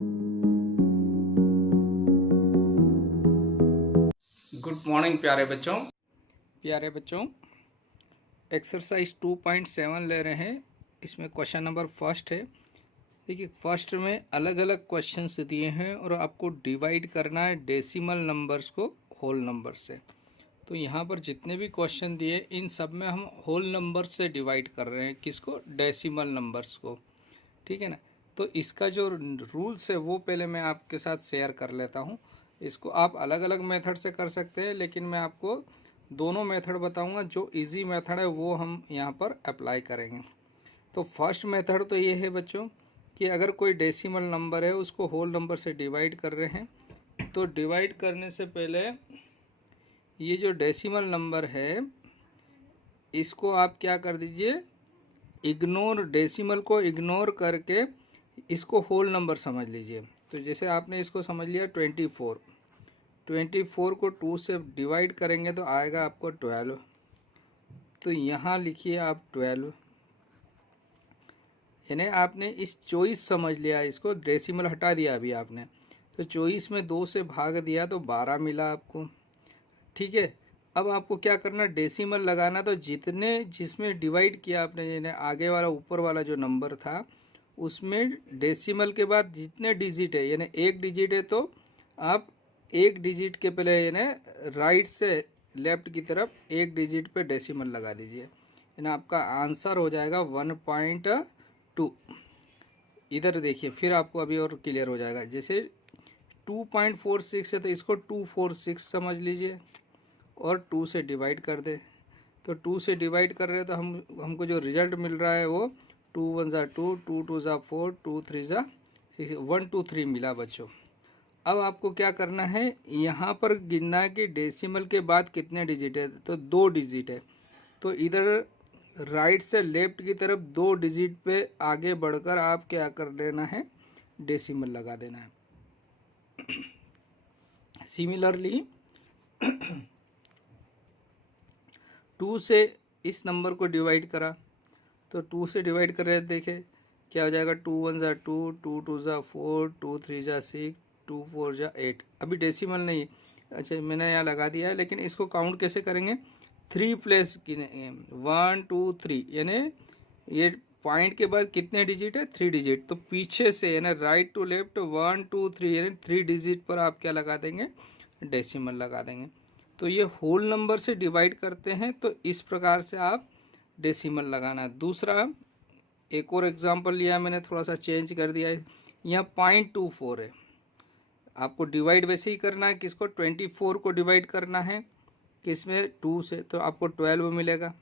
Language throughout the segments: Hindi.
गुड मॉर्निंग प्यारे बच्चों। एक्सरसाइज 2.7 ले रहे हैं। इसमें क्वेश्चन नंबर फर्स्ट है। देखिए, फर्स्ट में अलग अलग क्वेश्चंस दिए हैं और आपको डिवाइड करना है डेसिमल नंबर्स को होल नंबर से। तो यहाँ पर जितने भी क्वेश्चन दिए इन सब में हम होल नंबर से डिवाइड कर रहे हैं। किसको? डेसिमल नंबर्स को। ठीक है ना। तो इसका जो रूल्स है वो पहले मैं आपके साथ शेयर कर लेता हूँ। इसको आप अलग अलग मेथड से कर सकते हैं, लेकिन मैं आपको दोनों मेथड बताऊंगा। जो इजी मेथड है वो हम यहाँ पर अप्लाई करेंगे। तो फर्स्ट मेथड तो ये है बच्चों कि अगर कोई डेसिमल नंबर है उसको होल नंबर से डिवाइड कर रहे हैं, तो डिवाइड करने से पहले ये जो डेसिमल नंबर है इसको आप क्या कर दीजिए, इग्नोर, डेसिमल को इग्नोर करके इसको होल नंबर समझ लीजिए। तो जैसे आपने इसको समझ लिया 24 को 2 से डिवाइड करेंगे तो आएगा आपको 12। तो यहाँ लिखिए आप 12, यानी आपने इस 24 समझ लिया, इसको डेसिमल हटा दिया अभी आपने। तो 24 में 2 से भाग दिया तो 12 मिला आपको। ठीक है। अब आपको क्या करना, डेसिमल लगाना। तो जिसमें डिवाइड किया आपने, यानी आगे वाला ऊपर वाला जो नंबर था उसमें डेसिमल के बाद जितने डिजिट है, यानी एक डिजिट है तो आप एक डिजिट के पहले यानी राइट से लेफ्ट की तरफ एक डिजिट पे डेसिमल लगा दीजिए, यानी आपका आंसर हो जाएगा 1.2। इधर देखिए, फिर आपको अभी और क्लियर हो जाएगा। जैसे 2.46 है तो इसको 246 समझ लीजिए और 2 से डिवाइड कर दे। तो 2 से डिवाइड कर रहे हैं तो हमको जो रिजल्ट मिल रहा है वो 2 1 ज़ा 2, 2 2 ज़ा 4, 2 3 ज़ा 6, 1 2 3 मिला बच्चों। अब आपको क्या करना है, यहाँ पर गिनना है कि डेसिमल के बाद कितने डिजिट है। तो 2 डिजिट है, तो इधर राइट से लेफ्ट की तरफ 2 डिजिट पे आगे बढ़कर आप क्या कर देना है, डेसिमल लगा देना है। सिमिलरली 2 से इस नंबर को डिवाइड करा, तो 2 से डिवाइड कर रहे, देखे क्या हो जाएगा, 2 1 ज़ा 2, 2 2 ज़ा 4, 2 3 ज़ा 6, 2 4 ज़ा 8। अभी डेसिमल नहीं है, अच्छा मैंने यहाँ लगा दिया है, लेकिन इसको काउंट कैसे करेंगे, 3 प्लेस गिनेंगे, 1 2 3, यानी ये पॉइंट के बाद कितने डिजिट है, 3 डिजिट। तो पीछे से यानी राइट टू लेफ्ट 1 2 3, यानी 3 डिजिट पर आप क्या लगा देंगे, डेसिमल लगा देंगे। तो ये होल नंबर से डिवाइड करते हैं, तो इस प्रकार से आप डेसिमल लगाना है। दूसरा एक और एग्जांपल लिया मैंने, थोड़ा सा चेंज कर दिया है। यहाँ 0.24 है, आपको डिवाइड वैसे ही करना है। किसको, 24 को डिवाइड करना है किसमें, 2 से, तो आपको 12 मिलेगा।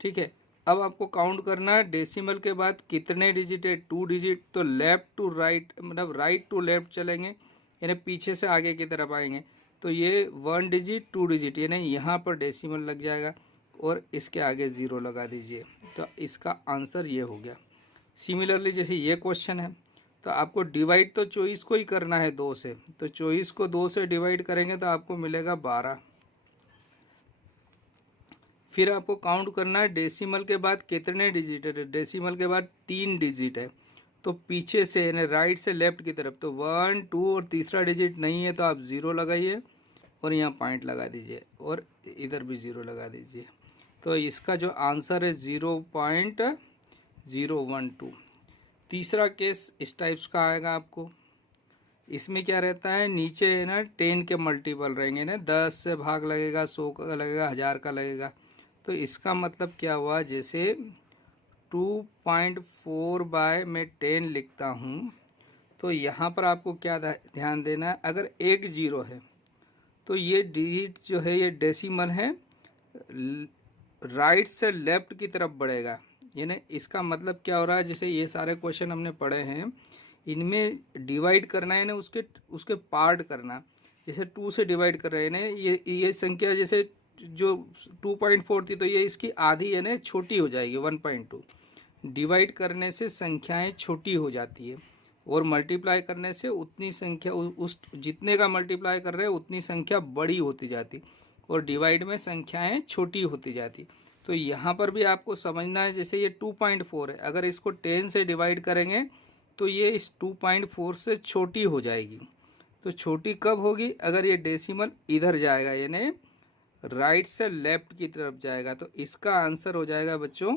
ठीक है। अब आपको काउंट करना है डेसिमल के बाद कितने डिजिट है, 2 डिजिट। तो लेफ्ट टू राइट, मतलब राइट टू लेफ्ट चलेंगे, यानी पीछे से आगे की तरफ आएंगे। तो ये 1 डिजिट 2 डिजिट, यानी यहाँ पर डेसिमल लग जाएगा और इसके आगे 0 लगा दीजिए। तो इसका आंसर ये हो गया। सिमिलरली जैसे ये क्वेश्चन है, तो आपको डिवाइड तो 24 को ही करना है 2 से। तो 24 को 2 से डिवाइड करेंगे तो आपको मिलेगा 12। फिर आपको काउंट करना है डेसिमल के बाद कितने डिजिट है। डेसिमल के बाद 3 डिजिट है, तो पीछे से यानी राइट से लेफ्ट की तरफ, तो 1 2 और तीसरा डिजिट नहीं है तो आप 0 लगाइए और यहाँ पॉइंट लगा दीजिए और इधर भी 0 लगा दीजिए। तो इसका जो आंसर है 0.012। तीसरा केस इस टाइप्स का आएगा आपको। इसमें क्या रहता है, नीचे है ना 10 के मल्टीपल रहेंगे ना, 10 से भाग लगेगा, 100 का लगेगा, 1000 का लगेगा। तो इसका मतलब क्या हुआ, जैसे 2.4 बाय मैं 10 लिखता हूँ, तो यहाँ पर आपको क्या ध्यान देना है, अगर एक 0 है तो ये डिजिट जो है ये डेसिमल है, राइट से लेफ्ट की तरफ बढ़ेगा। यानी इसका मतलब क्या हो रहा है, जैसे ये सारे क्वेश्चन हमने पढ़े हैं, इनमें डिवाइड करना है ना, उसके उसके पार्ट करना। जैसे 2 से डिवाइड कर रहे हैं ना, ये संख्या जैसे जो 2.4 थी तो ये इसकी आधी है ना छोटी हो जाएगी 1.2। डिवाइड करने से संख्याएं छोटी हो जाती है और मल्टीप्लाई करने से उतनी संख्या, उस जितने का मल्टीप्लाई कर रहे हैं उतनी संख्या बड़ी होती जाती और डिवाइड में संख्याएं छोटी होती जाती। तो यहाँ पर भी आपको समझना है, जैसे ये 2.4 है, अगर इसको 10 से डिवाइड करेंगे तो ये इस 2.4 से छोटी हो जाएगी। तो छोटी कब होगी? अगर ये डेसिमल इधर जाएगा, यानी राइट से लेफ्ट की तरफ जाएगा। तो इसका आंसर हो जाएगा बच्चों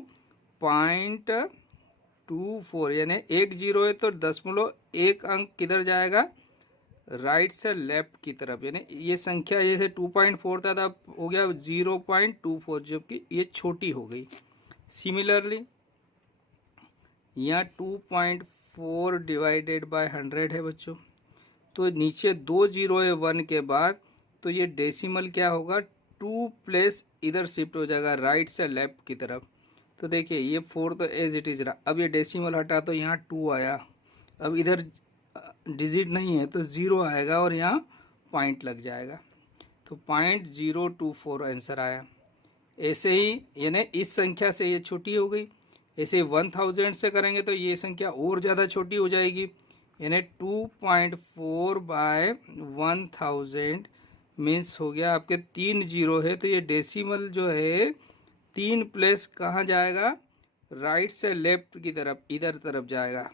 0.24, यानी 1 जीरो है तो 0.1 अंक किधर जाएगा? राइट से लेफ्ट की तरफ। यानी ये संख्या जैसे 2.4 था तब हो गया 0.24, जबकि ये छोटी हो गई। सिमिलरली यहाँ 2.4 डिवाइडेड बाय 100 है बच्चों। तो नीचे 2 जीरो है 1 के बाद, तो ये डेसिमल क्या होगा? 2 प्लेस इधर शिफ्ट हो जाएगा राइट से लेफ्ट की तरफ। तो देखिए ये 4 तो एज इट इज रहा। अब ये डेसिमल हटा तो यहाँ 2 आया। अब इधर डिजिट नहीं है तो 0 आएगा और यहाँ पॉइंट लग जाएगा। तो 0.024 आंसर आया। ऐसे ही यानी इस संख्या से ये छोटी हो गई। ऐसे 1000 से करेंगे तो ये संख्या और ज़्यादा छोटी हो जाएगी, यानी 2.4 बाय 1000 मीन्स हो गया आपके 3 जीरो है। तो ये डेसिमल जो है 3 प्लेस कहाँ जाएगा? राइट से लेफ्ट की तरफ, इधर तरफ जाएगा।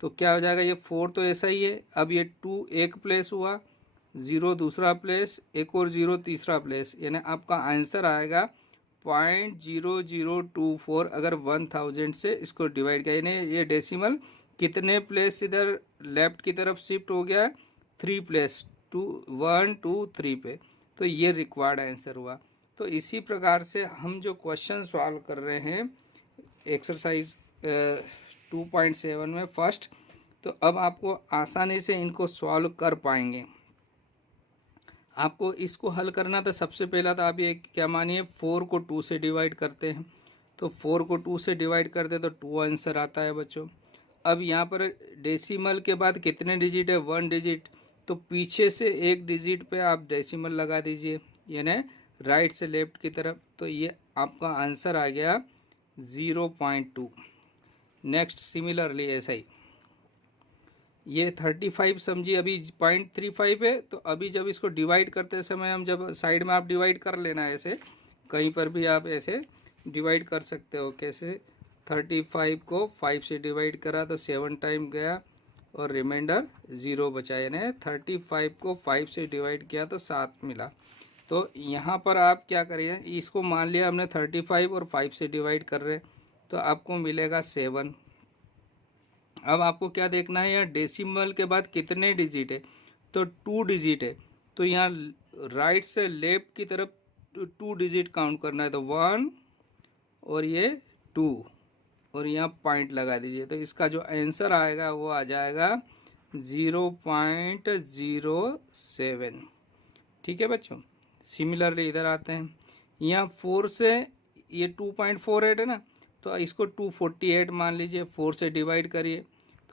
तो क्या हो जाएगा? ये 4 तो ऐसा ही है। अब ये 2 एक प्लेस हुआ, 0 दूसरा प्लेस, एक और 0 तीसरा प्लेस, यानी आपका आंसर आएगा 0.0024 अगर 1000 से इसको डिवाइड किया। यानी ये डेसिमल कितने प्लेस इधर लेफ्ट की तरफ शिफ्ट हो गया? 3 प्लेस, 1 2 3 पे। तो ये रिक्वायर्ड आंसर हुआ। तो इसी प्रकार से हम जो क्वेश्चन सॉल्व कर रहे हैं एक्सरसाइज 2.7 में फर्स्ट, तो अब आपको आसानी से इनको सॉल्व कर पाएंगे। आपको इसको हल करना तो सबसे पहला तो आप ये क्या मानिए 4 को 2 से डिवाइड करते हैं। तो 4 को 2 से डिवाइड करते तो 2 आंसर आता है बच्चों। अब यहाँ पर डेसिमल के बाद कितने डिजिट है? 1 डिजिट। तो पीछे से एक डिजिट पे आप डेसिमल लगा दीजिए, यानी राइट से लेफ्ट की तरफ। तो ये आपका आंसर आ गया 0.2। नेक्स्ट सिमिलरली ऐसा ही ये 35 समझिए अभी 0.35 है। तो अभी जब इसको डिवाइड करते समय हम जब साइड में आप डिवाइड कर लेना, ऐसे कहीं पर भी आप ऐसे डिवाइड कर सकते हो। कैसे? 35 को 5 से डिवाइड करा तो 7 टाइम गया और रिमाइंडर 0 बचा, यानी 35 को 5 से डिवाइड किया तो 7 मिला। तो यहाँ पर आप क्या करिए, इसको मान लिया हमने 35 और 5 से डिवाइड कर रहे, तो आपको मिलेगा 7। अब आपको क्या देखना है? यहाँ डेसिमल के बाद कितने डिजिट है? तो 2 डिजिट है। तो यहाँ राइट से लेफ्ट की तरफ 2 डिजिट काउंट करना है। तो 1 और ये 2 और यहाँ पॉइंट लगा दीजिए। तो इसका जो आंसर आएगा वो आ जाएगा 0.07। ठीक है बच्चों। सिमिलरली इधर आते हैं। यहाँ 4 से ये 2.48 है ना, तो इसको 248 मान लीजिए। 4 से डिवाइड करिए,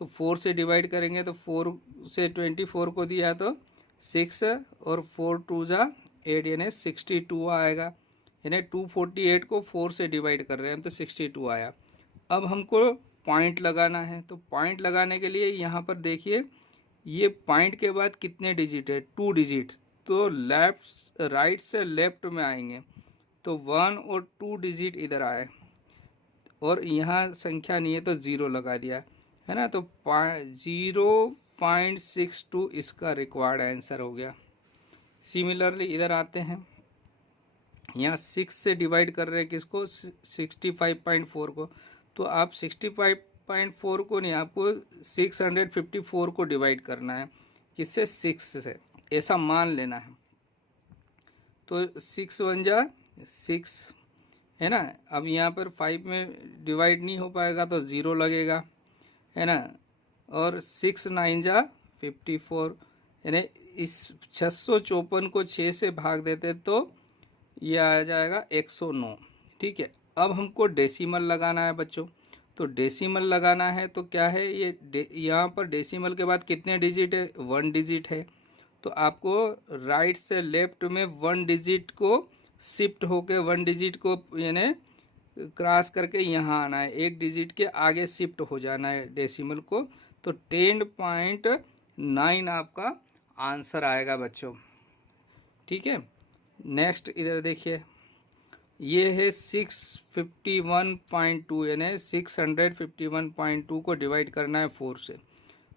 तो 4 से डिवाइड करेंगे तो 4 से 24 को दिया तो 6 और 4 2 जा 8, यानी 62 आएगा। यानी 248 को 4 से डिवाइड कर रहे हैं हम, तो 62 आया। अब हमको पॉइंट लगाना है। तो पॉइंट लगाने के लिए यहाँ पर देखिए ये पॉइंट के बाद कितने डिजिट है? 2 डिजिट। तो लेफ्ट राइट से लेफ्ट में आएंगे, तो 1 और 2 डिजिट इधर आए और यहाँ संख्या नहीं है तो 0 लगा दिया, है ना। तो 0.62 इसका रिक्वायर्ड आंसर हो गया। सिमिलरली इधर आते हैं। यहाँ 6 से डिवाइड कर रहे हैं किसको? 65.4 को। तो आप 65.4 को नहीं, आपको 654 को डिवाइड करना है। किससे? 6 से, ऐसा मान लेना है। तो 6 1 जा 6, है ना। अब यहाँ पर 5 में डिवाइड नहीं हो पाएगा तो 0 लगेगा, है ना। और 6 9 जा 54, यानी इस 654 को 6 से भाग देते तो ये आ जाएगा 109। ठीक है। अब हमको डेसिमल लगाना है बच्चों। तो डेसिमल लगाना है तो क्या है, ये यहाँ पर डेसिमल के बाद कितने डिजिट है? 1 डिजिट है। तो आपको राइट से लेफ्ट में 1 डिजिट को शिफ्ट होके 1 डिजिट को यानी क्रॉस करके यहाँ आना है। एक डिजिट के आगे शिफ्ट हो जाना है डेसिमल को। तो 10.9 आपका आंसर आएगा बच्चों। ठीक है। नेक्स्ट इधर देखिए, ये है 651.2, यानी 651.2 को डिवाइड करना है 4 से।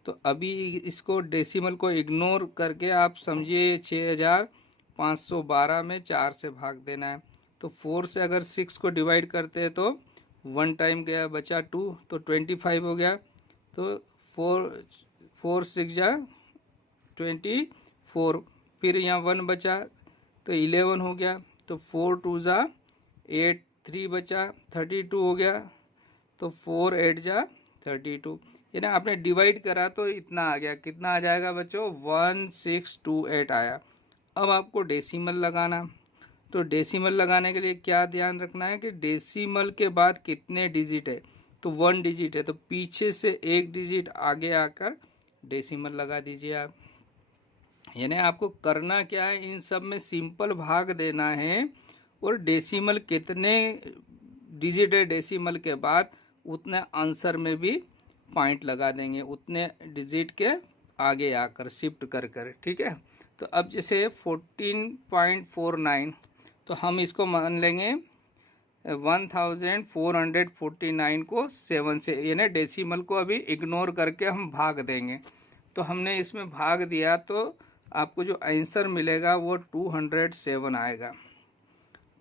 तो अभी इसको डेसिमल को इग्नोर करके आप समझिए 6512 में 4 से भाग देना है। तो 4 से अगर 6 को डिवाइड करते हैं तो 1 टाइम गया, बचा 2, तो 25 हो गया। तो 4 6 जा 24, फिर यहाँ 1 बचा तो 11 हो गया। तो 4 2 जा 8, 3 बचा 32 हो गया। तो 4 8 जा 32, ये ना आपने डिवाइड करा तो इतना आ गया। कितना आ जाएगा बच्चों? 1628 आया। अब आपको डेसिमल लगाना। तो डेसिमल लगाने के लिए क्या ध्यान रखना है कि डेसिमल के बाद कितने डिजिट है, तो 1 डिजिट है, तो पीछे से 1 डिजिट आगे आकर डेसिमल लगा दीजिए आप। यानी आपको करना क्या है, इन सब में सिंपल भाग देना है और डेसिमल कितने डिजिट है डेसिमल के बाद उतने आंसर में भी पॉइंट लगा देंगे, उतने डिजिट के आगे आकर शिफ्ट कर कर। ठीक है, तो अब जैसे 14.49, तो हम इसको मान लेंगे 1449 को 7 से, यानी डेसिमल को अभी इग्नोर करके हम भाग देंगे। तो हमने इसमें भाग दिया तो आपको जो आंसर मिलेगा वो 207 आएगा।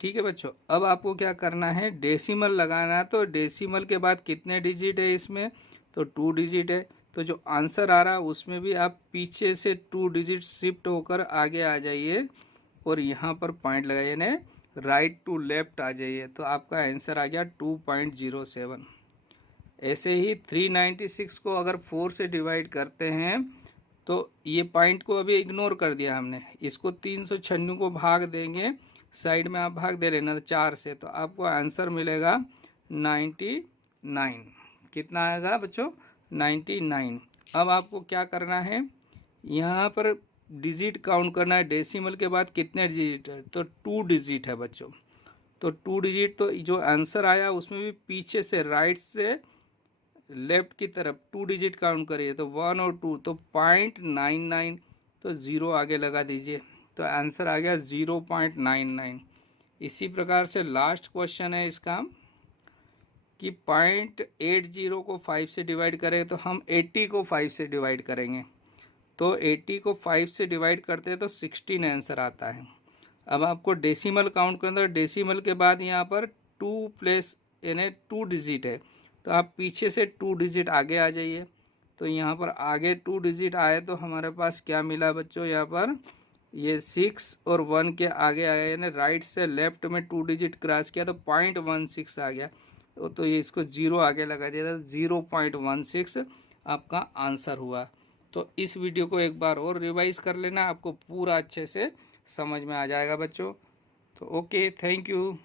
ठीक है बच्चों, अब आपको क्या करना है, डेसिमल लगाना है। तो डेसिमल के बाद कितने डिजिट है इसमें, तो 2 डिजिट है। तो जो आंसर आ रहा है उसमें भी आप पीछे से 2 डिजिट शिफ्ट होकर आगे आ जाइए और यहाँ पर पॉइंट लगाइए, यानी राइट टू लेफ्ट आ जाइए। तो आपका आंसर आ गया 2.07। ऐसे ही 396 को अगर 4 से डिवाइड करते हैं तो ये पॉइंट को अभी इग्नोर कर दिया हमने, इसको 396 को भाग देंगे, साइड में आप भाग दे लेना 4 से, तो आपको आंसर मिलेगा 99। कितना आएगा बच्चों? 99। अब आपको क्या करना है, यहाँ पर डिजिट काउंट करना है। डेसिमल के बाद कितने डिजिट है, तो 2 डिजिट है बच्चों। तो 2 डिजिट, तो जो आंसर आया उसमें भी पीछे से राइट से लेफ्ट की तरफ 2 डिजिट काउंट करिए, तो 1 और 2, तो 0.99, तो 0 आगे लगा दीजिए, तो आंसर आ गया 0.99। इसी प्रकार से लास्ट क्वेश्चन है इसका कि 0.80 को 5 से डिवाइड करें, तो हम 80 को 5 से डिवाइड करेंगे। तो 80 को 5 से डिवाइड करते हैं तो 16 आंसर आता है। अब आपको डेसिमल काउंट करना है। डेसिमल के बाद यहाँ पर 2 प्लेस यानी 2 डिजिट है, तो आप पीछे से 2 डिजिट आगे आ जाइए। तो यहाँ पर आगे 2 डिजिट आए तो हमारे पास क्या मिला बच्चों, यहाँ पर ये 6 और 1 के आगे आया, यानी राइट से लेफ्ट में 2 डिजिट क्रॉस किया तो 0.16 आ गया। तो ये इसको 0 आगे लगा दिया था, 0.16 आपका आंसर हुआ। तो इस वीडियो को एक बार और रिवाइज कर लेना, आपको पूरा अच्छे से समझ में आ जाएगा बच्चों। तो ओके, थैंक यू।